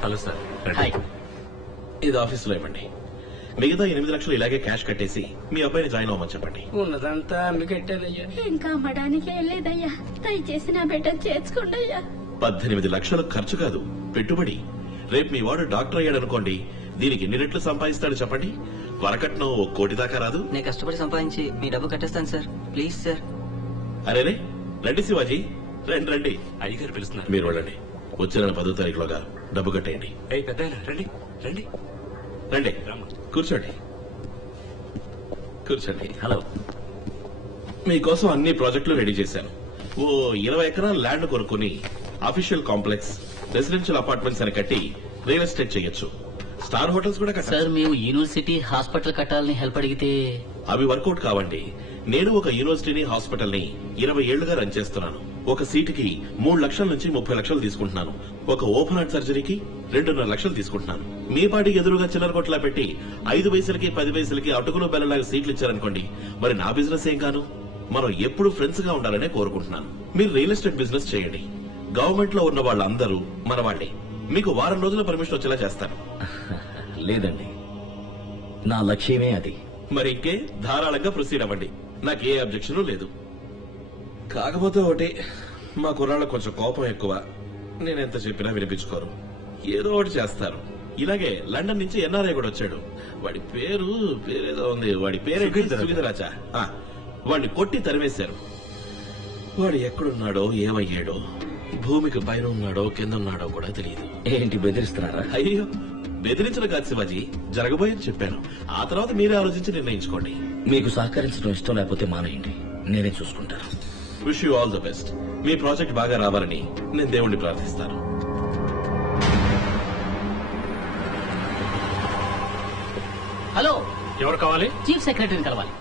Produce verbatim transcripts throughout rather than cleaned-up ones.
Hello sir. Hi. ఇది ఆఫీసులో ఇవ్వండి. మిగతా ఎనిమిది లక్షలు ఇలాగే క్యాష్ కట్టేసి మీ అబ్బాయిని జాయిన్ అవ్వమని చెప్పండి. ఉన్నదంతా అమ్మికెట్టానయ్యా. ఇంకా అమ్మడానికి వెళ్ళలేదయ్యా. దయచేసి నా బిడ్డను చేర్చుకోండి అయ్యా. పద్దెనిమిది లక్షలు ఖర్చు కాదు, పెట్టుబడి. రేపు మీ వాడు డాక్టర్ అయ్యాడు అనుకోండి, దీనికి ఎన్ని రెట్లు సంపాదిస్తాడు చెప్పండి? వరకట్నం ఓ కోటి దాకా రాదు. నేను కష్టపడి సంపాదించి మీ డబ్బు కట్టేస్తాను సార్. Please sir. అరేరే రండి శివాజీ, రండి రండి. అయ్యగారు పిలుస్తున్నారు. మీరు వెళ్ళండి. వచ్చే నెల పదో తారీఖులోగా డబ్బు కట్టేయండి. ఏయ్ పెద్ద రండి రండి రండి, కూర్చోండి కూర్చోండి. హలో. మీకోసం అన్ని ప్రాజెక్టులు రెడీ చేశాను. ఓ ఇరవై ఎకరాల ల్యాండ్ కొనుక్కుని అఫీషియల్ కాంప్లెక్స్, రెసిడెన్షియల్ అపార్ట్మెంట్స్ అని కట్టి రియల్ ఎస్టేట్ చేయొచ్చు. స్టార్ హోటల్స్ కూడా కట్టాలి. సార్ మేము యూనివర్సిటీ హాస్పిటల్ కట్టాలని హెల్ప్ అడిగితే అవి వర్కౌట్ కావండి. నేను ఒక యూనివర్సిటీని, హాస్పిటల్ ని ఇరవై ఏళ్లుగా రన్ చేస్తున్నాను. ఒక సీటుకి మూడు లక్షల నుంచి ముప్పై లక్షలు తీసుకుంటున్నాను. ఒక ఓపెన్ హార్ట్ సర్జరీకి రెండున్నర లక్షలు తీసుకుంటున్నాను. మీ పాటికి ఎదురుగా చిల్లర కొట్లా పెట్టి ఐదు వయసులకి పది వయసులకి అటుకులు బెల్లలాగా సీట్లు ఇచ్చారనుకోండి, మరి నా బిజినెస్ ఏం కాను? మనం ఎప్పుడు ఫ్రెండ్స్ గా ఉండాలనే కోరుకుంటున్నాను. మీరు రియల్ ఎస్టేట్ బిజినెస్ చేయండి. గవర్నమెంట్ లో ఉన్న వాళ్ళందరూ మన వాళ్లే. మీకు వారం రోజుల పర్మిషన్ వచ్చేలా చేస్తాను. లేదండి, నా లక్ష్యమే అది. మరి ఇంకే ధారాళంగా ప్రొసీడ్ అవ్వండి. నాకే అబ్జెక్షన్ లేదు. కాకపోతే ఒకటి, మా కుర్రాళ్ళకు కొంచెం కోపం ఎక్కువ. నేనెంత చెప్పినా వినిపించుకోరు, ఏదో ఒకటి చేస్తారు. ఇలాగే లండన్ నుంచి ఎన్ఆర్ఐ కూడా వచ్చాడు. వాడి పేరు పేరేదో ఉంది. వాడి పేరేంటి? సుగీతరాజా. వాడిని కొట్టి తరివేశారు. వాడు ఎక్కడున్నాడో ఏమయ్యాడో, భూమికి పైన ఉన్నాడో కింద ఉన్నాడో కూడా తెలియదు. ఏంటి బెదిరిస్తున్నారా? అయ్యో, బెదిరించడం కాదు శివాజీ, జరగబోయేది చెప్పాను. ఆ తర్వాత మీరే ఆలోచించి నిర్ణయించుకోండి. మీకు సహకరించడం ఇష్టం లేకపోతే మానేయండి, నేనే చూసుకుంటాను. Wish you all the best. మీ ప్రాజెక్ట్ బాగా రావాలని నేను దేవుణ్ణి ప్రార్థిస్తాను. హలో. ఎవరు కావాలి? చీఫ్ సెక్రటరీని కలవాలి.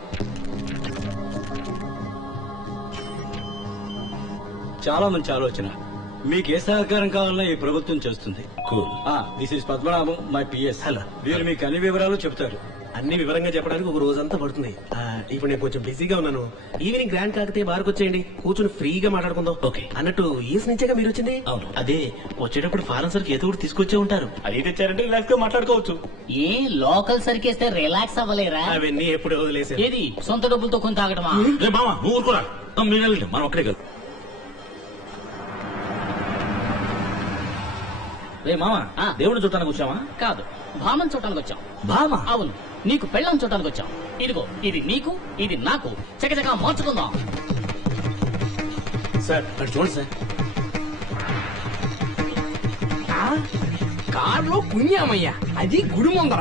చాలా మంచి ఆలోచన. మీకు ఏ సహకారం కావాలన్నా ఈ ప్రభుత్వం చేస్తుంది. Cool. This is Padmanabham, my PS. Hello. వీరు మీకు అన్ని వివరాలు చెప్తారు. అన్ని వివరంగా చెప్పడానికి ఒక రోజంతా పడుతుంది. ఆ, ఇప్పుడు నేను కొంచెం బిజీగా ఉన్నాను. ఈవినింగ్ గ్రాండ్ కాకతే బార్కు వచ్చేయండి, కూర్చొని ఫ్రీగా మాట్లాడుకుందాం. ఓకే. అన్నట్టు ఈస్ నుంచేగా మీరు వచ్చింది? అవును. అదే వచ్చేటప్పుడు ఫారెన్ సర్కి ఏదో ఒకటి తీసుకొచ్చే ఉంటారు. అది తెచ్చారంటే రిలాక్స్ గా మాట్లాడుకోవచ్చు. ఏ లోకల్ సరికేస్తే రిలాక్స్ అవ్వలేరా? అవన్నీ ఎప్పుడు వదిలేసారు. ఏది సొంత డబ్బులతో కొని తాగటమా? మామా నువ్వు ఊరుకోరా, మీరు వెళ్ళండి, మనం ఒక్కడే కదా. రే మామా, దేవుడిని చూడటానికి వచ్చావా? కాదు, భామన్ చూడటానికి వచ్చాం. బామా? అవును, నీకు పెళ్ళం చూడటానికి వచ్చాం. ఇదిగో ఇది నీకు, ఇది నాకు. చకచకా మార్చుకుందాం. సార్ అటు చూడండి సార్. కారులో పుణ్యామయ్యా, అది గుడి ముందర.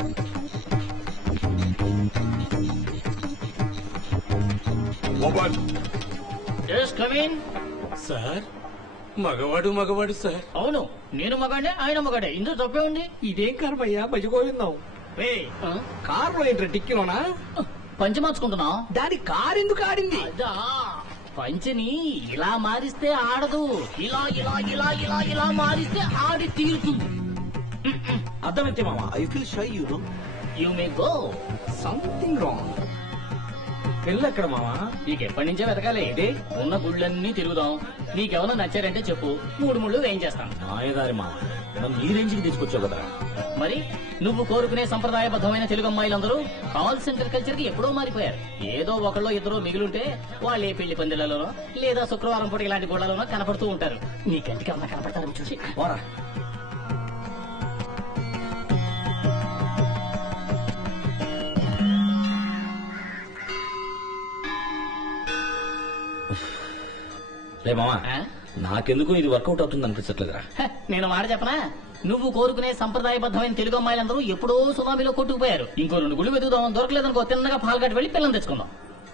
Just come in. సార్ మగవాడు మగవాడు సార్. అవును, నేను మగాడే, ఆయన మగాడే. ఇందులో తప్పే ఉంది. ఇదేం కారమయ్యా, బజగోవిందాం. రే ఆ? కారులో ఏంట్రా టిక్కిలోనా? పంచి మార్చుకుంటున్నావు. దాని కారు ఎందుకు ఆడింది? అదా, పంచిని ఇలా మారిస్తే ఆడదు, ఇలా ఇలా ఇలా ఇలా ఇలా మారిస్తే ఆడి తీరుతుంది. అర్థమైతే మామా. I feel shy you know. You may go. Something wrong. పెళ్ళి ఎక్కడ మావా? నీకు ఎప్పటి నుంచే వెతకాలి. ఉన్న గుళ్ళన్నీ తిరుగుదాం. నీకెవరో నచ్చారంటే చెప్పు, మూడు ముళ్ళు వేయించేస్తాను. నాయదారి మామ, నన్ను ఈ రేంజ్కి తీసుకొచ్చావు కదా. మరి నువ్వు కోరుకునే సంప్రదాయబద్ధమైన తెలుగు అమ్మాయిలందరూ కాల్ సెంటర్ కల్చర్ కి ఎప్పుడో మారిపోయారు. ఏదో ఒకళ్ళో ఇద్దరు మిగిలింటే వాళ్ళు ఏ పెళ్లి పందిళ్లలోనో లేదా శుక్రవారం పూట ఇలాంటి గోళ్లలోనో కనపడుతూ ఉంటారు. నీ కంటికి ఏమన్నా కనపడతారని చూసి పోరా. రే మామా, ఆ? నాకెందుకు ఇది వర్కౌట్ అవుతుంది అనిపించట్లేదురా. హ, నేను మాట చెప్పనా? నువ్వు కోరుకునే సంప్రదాయబద్ధమైన తెలుగు అమ్మాయిలందరూ ఎప్పుడో సునామీలో కొట్టుకుపోయారు. ఇంకో రెండు గుళ్ళు వెతుకుదాం, దొరకలేదనుకో తిన్నగా పాల్గట్టి వెళ్లి పిల్లలు తెచ్చుకుందాం.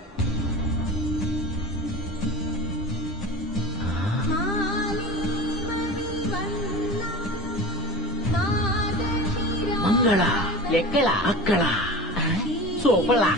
మంగళ ఎక్కడ అక్కడ సూపర్లా.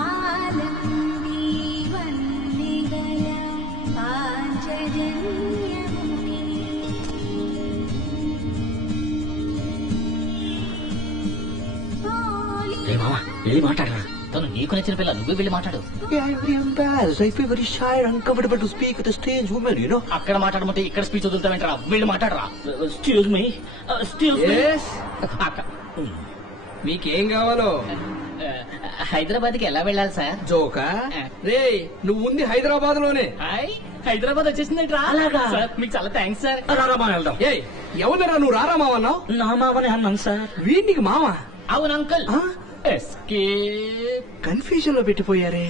పాలంది వన్నెగల పాంచజన్య రే మామ వెళ్ళి మాట్లాడరా. తను నీకు నచ్చిన పిల్ల నువ్వే వెళ్ళి మాట్లాడు. Yeah, I'm very embarrassed. I feel very shy and uncomfortable to speak with a strange woman, you know. అక్కడ మాట్లాడమంటే ఇక్కడ స్పీచ్ వదులుతావేంట్రా? వెళ్ళి మాట్లాడరా. Excuse me, excuse me. మీకేం కావాలో? హైదరాబాద్ కి ఎలా వెళ్ళాలి సార్? జోకా రే, నువ్వు ఉంది హైదరాబాద్ లోనే. హాయ్, హైదరాబాద్ వచ్చేసిందంట్రా. అలాగా? సార్ మీకు చాలా థ్యాంక్స్ సార్. రారా మామ వెళ్దాం. ఏ ఎవరిరా నువ్వు రారా మావన్నావు? నా మామనే అన్నాను సార్. వీడికి మామ అవును అంకుల్. ఎస్కేప్. కన్ఫ్యూజన్ లో పెట్టిపోయారే.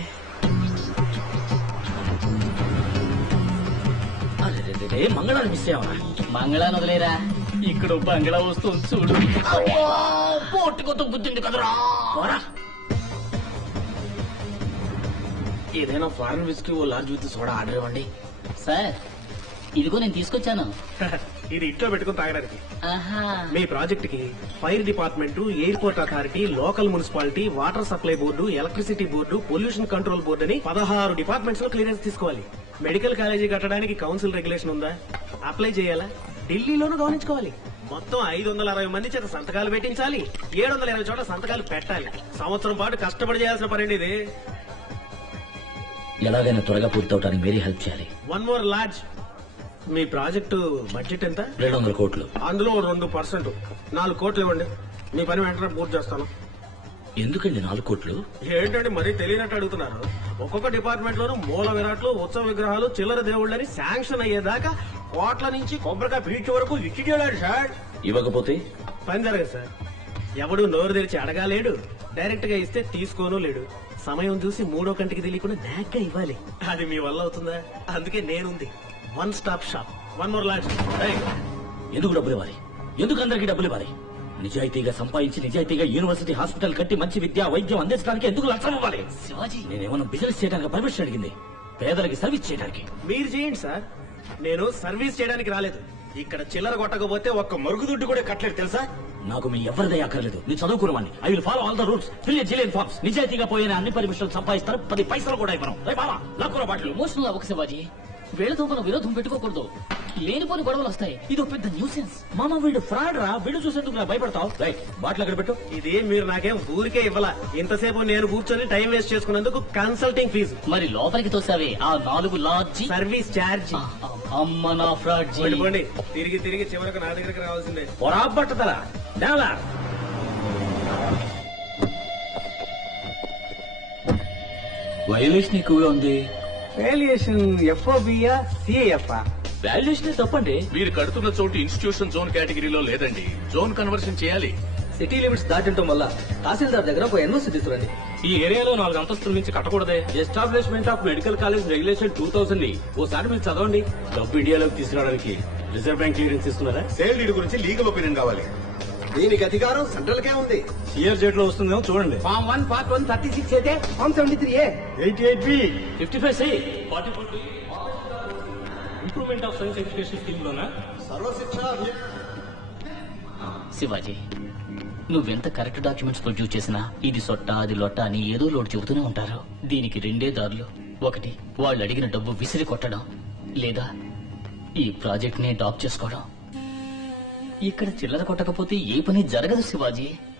అరే మంగళాన్ని మిస్ అయ్యావా? మంగళాన్ని వదిలేరా, ఇక్కడ బంగ్లా వస్తుంది చూడు. పోటుకొత్త గుద్దింది కదరా. ఏదైనా ఫారెన్ విస్కీ ఓ లార్జ్ విత్ సోడా ఆర్డర్ ఇవ్వండి. సార్ ఇదిగో నేను తీసుకొచ్చాను. ఇది ఇంట్లో పెట్టుకుని తాగడానికి. ఆహా. మీ ప్రాజెక్ట్ కి fire department, airport authority, local municipality, water supply board, electricity board, pollution control board అని పదహారు డిపార్ట్మెంట్స్ లో క్లియరెన్స్ తీసుకోవాలి. మెడికల్ కాలేజీ కట్టడానికి కౌన్సిల్ రెగ్యులేషన్ ఉందా? అప్లై చేయాలా? ఢిల్లీలోనూ గమనించుకోవాలి. మొత్తం ఐదు వందల అరవై మంది చేత సంతకాలు పెట్టించాలి. ఏడు వందల ఇరవై చోట్ల సంతకాలు పెట్టాలి. సంవత్సరం పాటు కష్టపడి చేయాల్సిన పని ఇది. ఎలాగైనా త్వరగా పూర్తవటానికి మీరే హెల్ప్ చేయాలి. One more large. మీ ప్రాజెక్టు బడ్జెట్ ఎంత? రెండు వందల కోట్లు. అందులో రెండు పర్సెంట్ నాలుగు కోట్లు ఇవ్వండి. మీ పని వెంటనే పూర్తి చేస్తాను. ఎందుకండి నాలుగు కోట్లు? ఏంటంటే మరీ తెలియనట్టు అడుగుతున్నారు. ఒక్కొక్క డిపార్ట్మెంట్ లోనూ మూల విరాట్లు, ఉత్సవ విగ్రహాలు, చిల్లర దేవుళ్ళని శాంక్షన్ అయ్యేదాకా కోట్ల నుంచి కొబ్బరికాయ బీచ్ వరకు ఇచ్చి చేయడాడు సార్. ఇవ్వకపోతే పని జరగదు సార్. ఎవడు నోరు తెరిచి అడగాలేడు, డైరెక్ట్ గా ఇస్తే తీసుకోను లేడు. సమయం చూసి మూడో కంటికి తెలియకుండా నాగ్గా ఇవ్వాలి. అది మీ వల్ల అవుతుందా? అందుకే నేనుంది. One stop shop. One more large. ఎందుకు డబ్బులు ఇవ్వాలి? ఎందుకు అందరికీ డబ్బులు ఇవ్వాలి? నిజాయితీగా సంపాదించి నిజాయితీగా యూనివర్సిటీ హాస్పిటల్ కట్టి మంచి విద్య వైద్యం అందించడానికి ఎందుకు లక్షం ఇవ్వాలి? శివాజీ, నేనేమన్నా బిజినెస్ చేయడానికి పర్మిషన్ అడిగింది, పేదలకి సర్వీస్ చేయడానికి. మీరు చేయండి సార్, నేను సర్వీస్ చేయడానికి రాలేదు. ఇక్కడ చిల్లర కొట్టకపోతే ఒక్క మరుగుదొడ్డు కూడా కట్టలేదు తెలుసా? నాకు మీ ఎవరిదే అక్కర్లేదు. నీ చదువుకున్నవాడిని. I will follow all the rules. Fill zillion forms. నిజాయితీగా పోయిన అన్ని పర్మిషన్లు సంపాదిస్తారు. పది పైసలు కూడా ఇవ్వను. లక్కుల బాటలు. ఎమోషనల్ అవ్వక శివాజీ. వీళ్ళతో మనం విరోధం పెట్టుకోకూడదు. లేనిపోని గొడవలు వస్తాయి. ఇది ఒక పెద్ద న్యూసెన్స్. మామ వీడు ఫ్రాడ్ రా. వీడు చూసేందుకు నా భయపడతావు. రైట్, బాటిల్ అక్కడ పెట్టు. ఇది మీరు నాకేం ఊరికే ఇవ్వాల. ఇంతసేపు నేను కూర్చొని టైం వేస్ట్ చేసుకున్నందుకు కన్సల్టింగ్ ఫీజు. మరి లోపలికి తోసావే ఆ నాలుగు లాడ్జి సర్వీస్ ఛార్జ్. అమ్మ నా ఫ్రాడ్ జీ. పడిపోండి. తిరిగి తిరిగి చివరకు నా దగ్గరికి రావాల్సిందే. పొరా పట్టదలా నేలా. వైలేషన్ ఎక్కువగా ఉంది. వేలియేషన్ ఎఫ్ఓబియా సిఏఎఫ్ వాల్యుయేషన్ తప్పండి. మీరు కడుతున్న చోటు ఇన్స్టిట్యూషన్ జోన్ కేటగిరీలో లేదండి. జోన్ కన్వర్షన్ చేయాలి. సిటీ లిమిట్స్ దాటించడం వల్ల తహసీల్దార్ దగ్గర ఒక ఎన్ఓసి తీసుకురండి. ఈ ఏరియాలో నాలుగు అంతస్తుల నుంచి కట్టకూడదే. Establishment of medical college regulation two thousand ని ఓసారి మీరు చదవండి. డబ్బు ఇండియాలోకి తీసుకురావడానికి రిజర్వ్ బ్యాంక్ క్లియరెన్స్ తీసుకున్నారా? సేల్ డీడ్ గురించి లీగల్ ఒపీనియన్ కావాలి. దీనికి అధికారం సెంట్రల్ కే ఉంది. సిఆర్ జెడ్ లో వస్తుందేమో చూడండి. Form one part one thirty six అయితే form seventy three A eighty eight B fifty five C forty four improvement of science education scheme లోనా? సర్వశిక్ష శివాజీ, నువ్వెంత కరెక్ట్ డాక్యుమెంట్స్ ప్రొడ్యూస్ చేసినా ఇది సొట్ట అది లొట్ట అని ఏదో లోటు చెబుతూనే ఉంటారు. దీనికి రెండే దారులు. ఒకటి, వాళ్ళు అడిగిన డబ్బు విసిరి కొట్టడం, లేదా ఈ ప్రాజెక్ట్ ని డాప్ చేసుకోవడం. ఇక్కడ చిల్లర కొట్టకపోతే ఏ పని జరగదు శివాజీ.